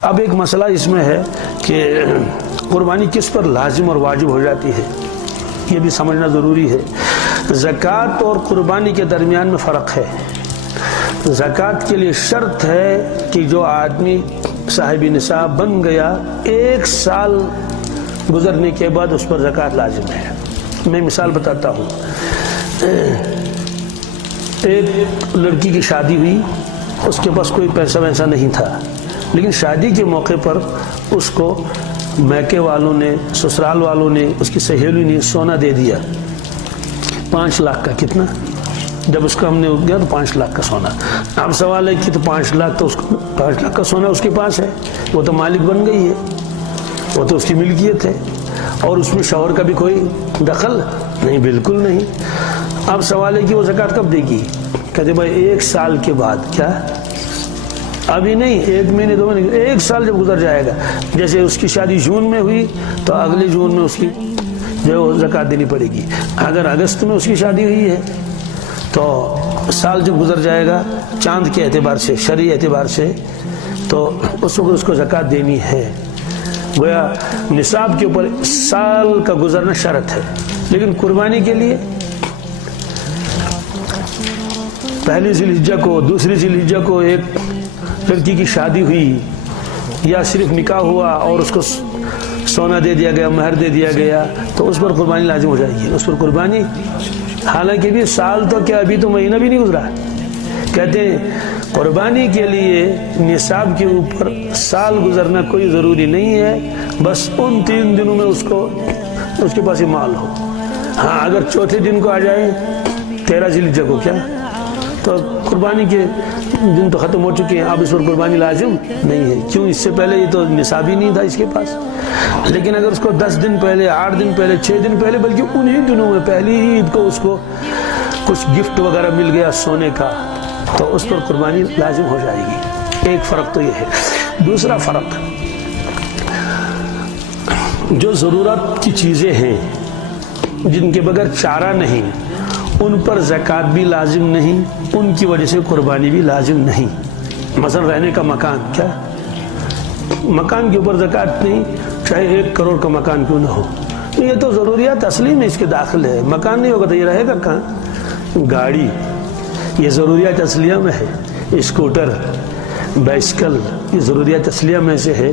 اب ایک مسئلہ اس میں ہے کہ قربانی کس پر لازم اور واجب ہو جاتی ہے، یہ بھی سمجھنا ضروری ہے۔ زکوٰۃ اور قربانی کے درمیان میں فرق ہے۔ زکوٰۃ کے لیے شرط ہے کہ جو آدمی صاحب نصاب بن گیا 1 سال گزرنے کے بعد اس پر زکوٰۃ لازم ہے۔ میں مثال بتاتا ہوں۔ ایک لڑکی کی شادی ہوئی، اس کے پاس کوئی پیسہ ویسا نہیں تھا، لیکن شادی کے موقع پر اس کو میکے والوں نے، سسرال والوں نے، اس کی سہیلی نے سونا دے دیا 5 لاکھ کا۔ کتنا؟ جب اس کا ہم نے گیا تو 5 لاکھ کا سونا۔ اب سوال ہے کہ تو 5 لاکھ تو 5 لاکھ کا سونا اس کے پاس ہے، وہ تو مالک بن گئی ہے، وہ تو اس کی ملکیت ہے، اور اس میں شوہر کا بھی کوئی دخل نہیں، بالکل نہیں۔ اب سوال ہے کہ وہ زکوٰۃ کب دے گی؟ کہتے بھائی 1 سال کے بعد۔ کیا؟ ابھی نہیں، 1 مہینے 2 مہینے، 1 سال جب گزر جائے گا۔ جیسے اس کی شادی جون میں ہوئی تو اگلے جون میں اس کی جو زکوٰۃ دینی پڑے گی۔ اگر اگست میں اس کی شادی ہوئی ہے تو سال جب گزر جائے گا چاند کے اعتبار سے، شرعی اعتبار سے، تو اس وقت اس کو زکوٰۃ دینی ہے۔ گویا نصاب کے اوپر سال کا گزرنا شرط ہے۔ لیکن قربانی کے لیے پہلی ذی الحجہ کو، دوسری ذی الحجہ کو ایک لڑکی کی شادی ہوئی یا صرف نکاح ہوا اور اس کو سونا دے دیا گیا، مہر دے دیا گیا، تو اس پر قربانی لازم ہو جائے گی۔ اس پر قربانی، حالانکہ بھی سال تو کیا، ابھی تو مہینہ بھی نہیں گزرا۔ کہتے ہیں قربانی کے لیے نصاب کے اوپر سال گزرنا کوئی ضروری نہیں ہے، بس ان 3 دنوں میں اس کے پاس یہ مال ہو۔ ہاں، اگر چوتھے دن کو آ جائے 13 ذی الحجہ کو، کیا تو قربانی کے دن تو ختم ہو چکے ہیں، اب اس پر قربانی لازم نہیں ہے۔ کیوں؟ اس سے پہلے یہ تو نصاب ہی نہیں تھا اس کے پاس۔ لیکن اگر اس کو 10 دن پہلے، 8 دن پہلے، 6 دن پہلے، بلکہ انہی دنوں میں پہلی عید کو اس کو کچھ گفٹ وغیرہ مل گیا سونے کا، تو اس پر قربانی لازم ہو جائے گی۔ ایک فرق تو یہ ہے۔ دوسرا فرق، جو ضرورت کی چیزیں ہیں جن کے بغیر چارہ نہیں، ان پر زکوٰۃ بھی لازم نہیں، ان کی وجہ سے قربانی بھی لازم نہیں۔ مثلا رہنے کا مکان، کیا مکان کے اوپر زکوٰۃ نہیں، چاہے 1 کروڑ کا مکان کیوں نہ ہو، یہ تو ضروریات اصلی میں اس کے داخل ہے۔ مکان نہیں ہوگا تو یہ رہے گا کہاں؟ گاڑی، یہ ضروریات اصلیہ میں ہے۔ اسکوٹر، بائسکل، یہ ضروریات اصلیہ میں سے ہے،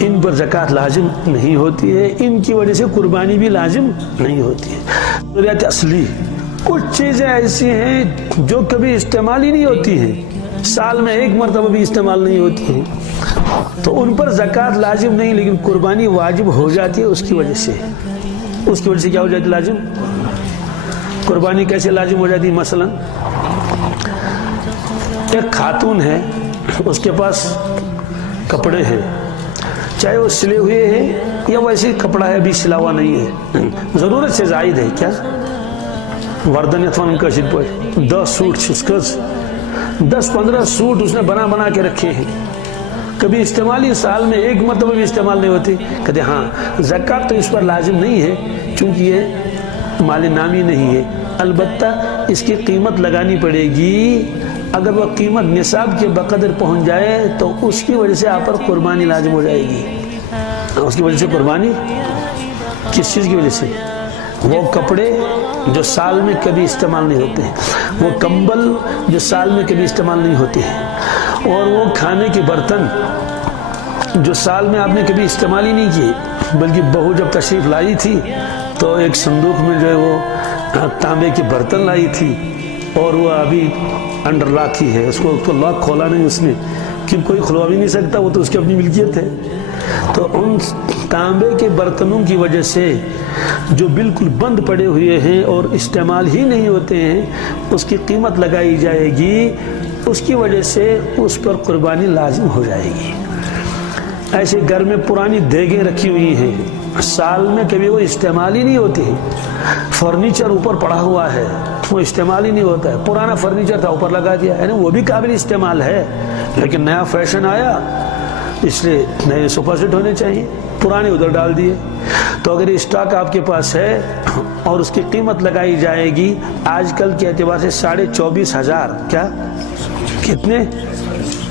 ان پر زکوٰۃ لازم نہیں ہوتی ہے، ان کی وجہ سے قربانی بھی لازم نہیں ہوتی ہے۔ ضروریات اصلی، کچھ چیزیں ایسی ہیں جو کبھی استعمال ہی نہیں ہوتی ہیں، سال میں 1 مرتبہ بھی استعمال نہیں ہوتی ہیں، تو ان پر زکوٰۃ لازم نہیں، لیکن قربانی واجب ہو جاتی ہے اس کی وجہ سے۔ اس کی وجہ سے کیا ہو جاتی لازم؟ قربانی کیسے لازم ہو جاتی؟ مثلا ایک خاتون ہے، اس کے پاس کپڑے ہیں، چاہے وہ سلے ہوئے ہیں یا ویسے کپڑا ہے ابھی سلا ہوا نہیں ہے، ضرورت سے زائد ہے، کیا وردن یتوان کا شد پوش 10 سوٹ چھسکس 10-15 سوٹ اس نے بنا کے رکھے ہیں، کبھی استعمال ہی سال میں 1 مرتبہ بھی استعمال نہیں ہوتے۔ کہتے ہاں زکوٰۃ تو اس پر لازم نہیں ہے چونکہ یہ مال نامی نہیں ہے، البتہ اس کی قیمت لگانی پڑے گی۔ اگر وہ قیمت نصاب کے بقدر پہنچ جائے تو اس کی وجہ سے آپ پر قربانی لازم ہو جائے گی۔ اس کی وجہ سے قربانی، کس چیز کی وجہ سے؟ وہ کپڑے جو سال میں کبھی استعمال نہیں ہوتے ہیں، وہ کمبل جو سال میں کبھی استعمال نہیں ہوتے ہیں، اور وہ کھانے کے برتن جو سال میں آپ نے کبھی استعمال ہی نہیں کیے، بلکہ بہو جب تشریف لائی تھی تو ایک صندوق میں جو ہے وہ تانبے کے برتن لائی تھی، اور وہ ابھی انڈر لاک ہی ہے، اس کو تو لاک کھولا نہیں اس نے، کہ کوئی کھلوا بھی نہیں سکتا، وہ تو اس کی اپنی ملکیت ہے۔ تو ان تانبے کے برتنوں کی وجہ سے جو بالکل بند پڑے ہوئے ہیں اور استعمال ہی نہیں ہوتے ہیں، اس کی قیمت لگائی جائے گی، اس کی وجہ سے اس پر قربانی لازم ہو جائے گی۔ ایسے گھر میں پرانی دیگیں رکھی ہوئی ہیں، سال میں کبھی وہ استعمال ہی نہیں ہوتی، فرنیچر اوپر پڑا ہوا ہے، وہ استعمال ہی نہیں ہوتا ہے، پرانا فرنیچر تھا اوپر لگا دیا ہے، وہ بھی قابل استعمال ہے، لیکن نیا فیشن آیا اس لیے نئے صوفہ سیٹ ہونے چاہیے، پرانے ادھر ڈال دیے۔ تو اگر اسٹاک آپ کے پاس ہے اور اس کی قیمت لگائی جائے گی آج کل کے اعتبار سے 24,500، کیا کتنے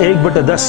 1/10।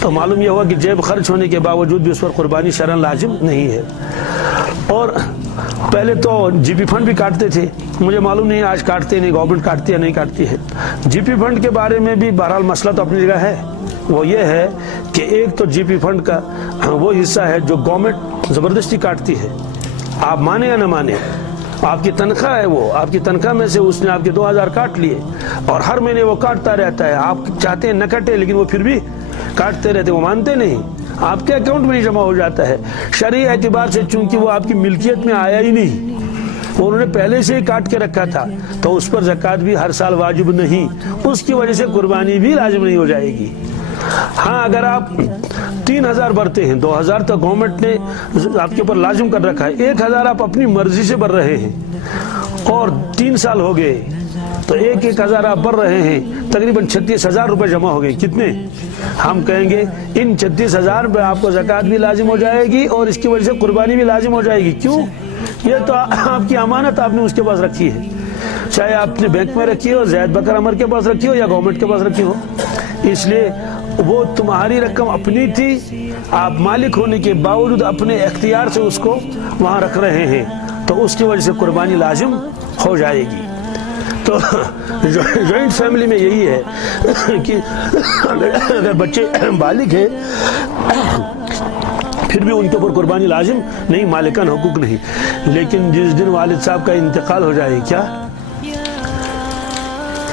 تو معلوم یہ ہوا کہ جیب خرچ ہونے کے باوجود بھی اس پر قربانی شرعاً لازم نہیں ہے۔ اور پہلے تو جی پی فنڈ بھی کاٹتے تھے، مجھے معلوم نہیں آج کاٹتے نہیں، گورنمنٹ کاٹتی ہے نہیں کاٹتی ہے۔ جی پی فنڈ کے بارے میں بھی بہرحال مسئلہ تو اپنی جگہ ہے، وہ یہ ہے کہ ایک تو جی پی فنڈ کا وہ حصہ ہے جو گورنمنٹ زبردستی کاٹتی ہے، آپ مانے یا نہ مانے، آپ کی تنخواہ ہے، وہ آپ کی تنخواہ میں سے اس نے آپ کے 2000 کاٹ لیے اور ہر مہینے وہ کاٹتا رہتا ہے، آپ چاہتے ہیں نہ کٹے لیکن وہ پھر بھی کاٹتے رہتے، وہ مانتے نہیں، آپ کے اکاؤنٹ میں نہیں جمع ہو جاتا ہے۔ شرعی اعتبار سے چونکہ وہ آپ کی ملکیت میں آیا ہی نہیں، انہوں نے پہلے سے ہی کاٹ کے رکھا تھا، تو اس پر زکوٰۃ بھی ہر سال واجب نہیں، اس کی وجہ سے قربانی بھی لازم نہیں ہو جائے گی۔ ہاں اگر آپ 3000 بھرتے ہیں، 2000 تو گورنمنٹ نے آپ کے اوپر لازم کر رکھا ہے، 1000 آپ اپنی مرضی سے بھر رہے ہیں اور 3 سال ہو گئے تو 1000 آپ بھر رہے ہیں، تقریباً 36,000 روپے جمع ہو گئے۔ کتنے؟ ہم کہیں گے ان 36,000 پہ آپ کو زکوٰۃ بھی لازم ہو جائے گی اور اس کی وجہ سے قربانی بھی لازم ہو جائے گی۔ کیوں؟ یہ تو آپ کی امانت آپ نے اس کے پاس رکھی ہے، چاہے آپ نے بینک میں رکھی ہو، زید بکر عمر کے پاس رکھی ہو یا گورنمنٹ کے پاس رکھی ہو، اس لیے وہ تمہاری رقم اپنی تھی، آپ مالک ہونے کے باوجود اپنے اختیار سے اس کو وہاں رکھ رہے ہیں، تو اس کی وجہ سے قربانی لازم ہو جائے گی۔ تو جوائنٹ فیملی میں یہی ہے کہ اگر بچے بالغ ہیں پھر بھی ان کے اوپر قربانی لازم نہیں، مالکان حقوق نہیں، لیکن جس دن والد صاحب کا انتقال ہو جائے، کیا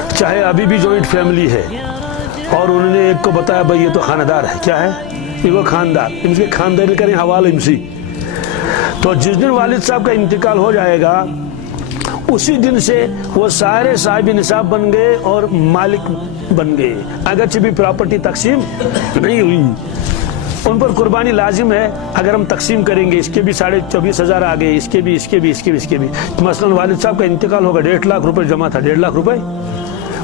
چاہے ابھی بھی جوائنٹ فیملی ہے اور انہوں نے ایک کو بتایا بھائی یہ تو خاندار ہے، کیا ہے یہ وہ خاندار، ان کے خاندان کریں حوالہ امسی، تو جس دن والد صاحب کا انتقال ہو جائے گا اسی دن سے وہ سارے صاحب نصاب بن گئے اور مالک بن گئے، اگرچہ بھی پراپرٹی تقسیم نہیں ہوئی، ان پر قربانی لازم ہے۔ اگر ہم تقسیم کریں گے، اس کے بھی 24,500 آ گئے، اس کے بھی اس کے بھی اس کے بھی اس کے بھی، مثلا والد صاحب کا انتقال ہوگا، 1.5 لاکھ روپے جمع تھا، 1.5 لاکھ روپے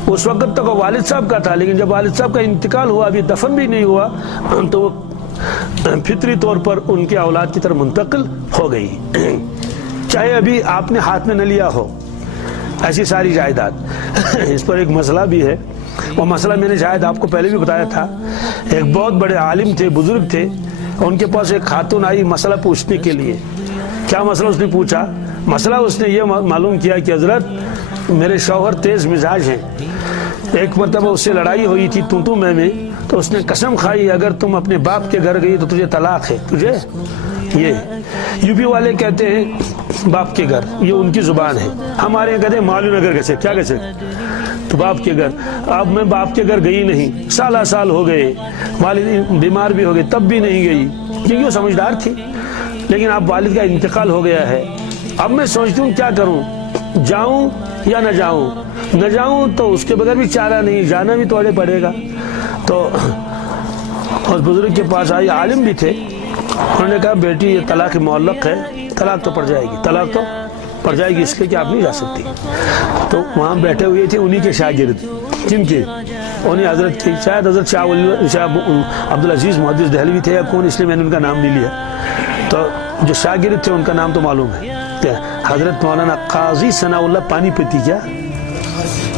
اس وقت تک والد صاحب کا تھا، لیکن جب والد صاحب کا انتقال ہوا، ابھی دفن بھی نہیں ہوا، تو وہ فطری طور پر ان کے اولاد کی طرف منتقل ہو گئی، چاہے ابھی آپ نے ہاتھ میں نہ لیا ہو ایسی ساری جائیداد۔ اس پر ایک مسئلہ بھی ہے، وہ مسئلہ میں نے شاید آپ کو پہلے بھی بتایا تھا، ایک بہت بڑے عالم تھے، بزرگ تھے، ان کے پاس ایک خاتون آئی مسئلہ پوچھنے کے لیے۔ کیا مسئلہ اس نے پوچھا؟ مسئلہ اس نے یہ معلوم کیا کہ حضرت میرے شوہر تیز مزاج ہیں، ایک مرتبہ اس سے لڑائی ہوئی تھی تو میں تو اس نے قسم کھائی اگر تم اپنے باپ کے گھر گئی تو تجھے طلاق ہے، تجھے یہ یو پی والے کہتے ہیں باپ کے گھر، یہ ان کی زبان ہے، ہمارے یہاں کہتے ہیں مالو نگر کیسے، کیا کیسے تو باپ کے گھر۔ اب میں باپ کے گھر گئی نہیں، سال ہو گئے، والد بیمار بھی ہو گئے، تب بھی نہیں گئی کیونکہ وہ سمجھدار تھی، لیکن اب والد کا انتقال ہو گیا ہے، اب میں سوچتی ہوں کیا کروں، جاؤں یا نہ جاؤں، نہ جاؤں تو اس کے بغیر بھی چارہ نہیں، جانا بھی توڑے پڑے گا۔ تو اس بزرگ کے پاس آئی، عالم بھی تھے، انہوں نے کہا بیٹی یہ طلاق معلق ہے، طلاق تو پڑ جائے گی، طلاق تو پڑ جائے گی، اس لیے کہ آپ نہیں جا سکتی۔ تو وہاں بیٹھے ہوئے تھے انہی کے شاگرد، جن کے انہیں حضرت کی، شاید حضرت شاہ عبدالعزیز محدث دہلوی تھے یا کون، اس لیے میں نے ان کا نام نہیں لیا، تو جو شاگرد تھے ان کا نام تو معلوم ہے، حضرت مولانا قاضی ثناء اللہ پانی پتی، کیا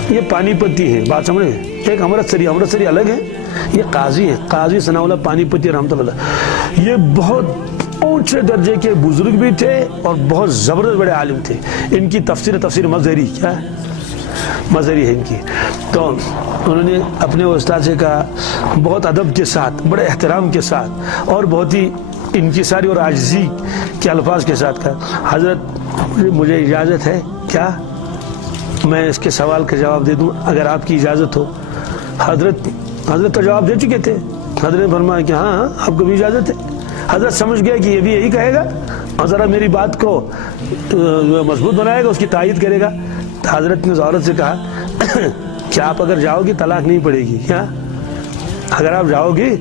یہ پانی پتی ہے، بات سمجھے، ایک امرتسری الگ ہے، یہ قاضی ہے، قاضی ثناء اللہ پانی پتی رحمۃ اللہ، یہ بہت اونچے درجے کے بزرگ بھی تھے اور بہت زبردست بڑے عالم تھے۔ ان کی تفسیر مظہری، کیا ہے مظہری ہے ان کی، تو انہوں نے اپنے استاد سے کہا بہت ادب کے ساتھ، بڑے احترام کے ساتھ اور بہت ہی انکساری اور عاجزی کے الفاظ کے ساتھ کہا حضرت مجھے اجازت ہے کیا میں اس کے سوال کا جواب دے دوں اگر آپ کی اجازت ہو؟ حضرت تو جواب دے چکے تھے، حضرت نے فرمایا کہ ہاں آپ کو بھی اجازت ہے۔ حضرت سمجھ گئے کہ یہ بھی یہی کہے گا اور ذرا میری بات کو مضبوط بنائے گا، اس کی تائید کرے گا، تو حضرت نے عورت سے کہا کہ آپ اگر جاؤ گی طلاق نہیں پڑے گی، کیا اگر آپ جاؤ گی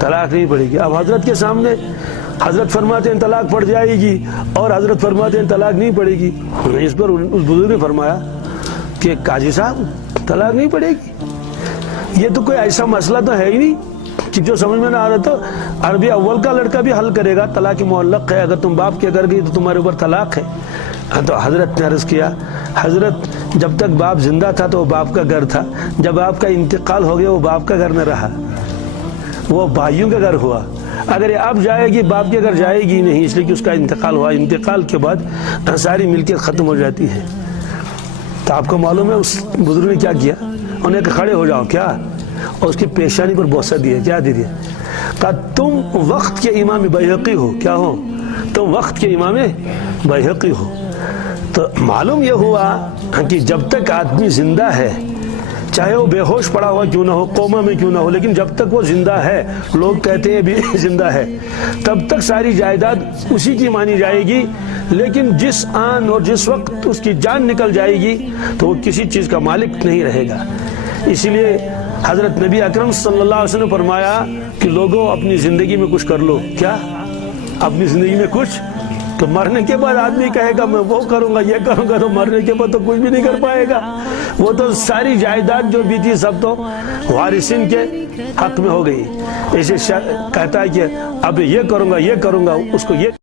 طلاق نہیں پڑے گی؟ اب حضرت کے سامنے حضرت فرماتے ہیں طلاق پڑ جائے گی اور حضرت فرماتے ہیں طلاق نہیں پڑے گی، اس پر اس بزرگ نے فرمایا کہ قاضی صاحب طلاق نہیں پڑے گی، یہ تو کوئی ایسا مسئلہ تو ہے ہی نہیں کہ جو سمجھ میں نہ آ رہا، تو عربی اول کا لڑکا بھی حل کرے گا، طلاق معلق ہے، اگر تم باپ کے گھر گئی تو تمہارے اوپر طلاق ہے۔ تو حضرت نے عرض کیا حضرت جب تک باپ زندہ تھا تو وہ باپ کا گھر تھا، جب آپ کا انتقال ہو گیا وہ باپ کا گھر نہ رہا، وہ بھائیوں کے گھر ہوا. اگر یہ اب جائے گی باپ کے گھر جائے گی نہیں، اس لیے کہ اس کا انتقال ہوا. انتقال کے بعد ساری ملکیت ختم ہو جاتی ہے. تو آپ کو معلوم ہے اس بزرگ نے کیا کیا؟ انہیں کہ کھڑے ہو جاؤ. کیا؟ اور اس کی پیشانی پر بوسہ دیا. کیا دے دیا؟ کہا تم وقت کے امام بیہقی ہو. کیا ہو؟ تم وقت کے امام بیہقی ہو. تو معلوم یہ ہوا کہ جب تک آدمی زندہ ہے، چاہے وہ بے ہوش پڑا ہوا کیوں نہ ہو، کوما میں کیوں نہ ہو، لیکن جب تک وہ زندہ ہے، لوگ کہتے ہیں بھی زندہ ہے، تب تک ساری جائیداد اسی کی مانی جائے گی. لیکن جس آن اور جس وقت اس کی جان نکل جائے گی تو وہ کسی چیز کا مالک نہیں رہے گا. اسی لیے حضرت نبی اکرم صلی اللہ علیہ وسلم نے فرمایا کہ لوگوں اپنی زندگی میں کچھ کر لو. کیا؟ اپنی زندگی میں کچھ. تو مرنے کے بعد آدمی کہے گا میں وہ کروں گا یہ کروں گا، تو مرنے کے بعد تو کچھ بھی نہیں کر پائے گا. وہ تو ساری جائیداد جو بھی تھی سب تو وارثین کے حق میں ہو گئی. ایسے کہتا ہے کہ اب یہ کروں گا یہ کروں گا، اس کو یہ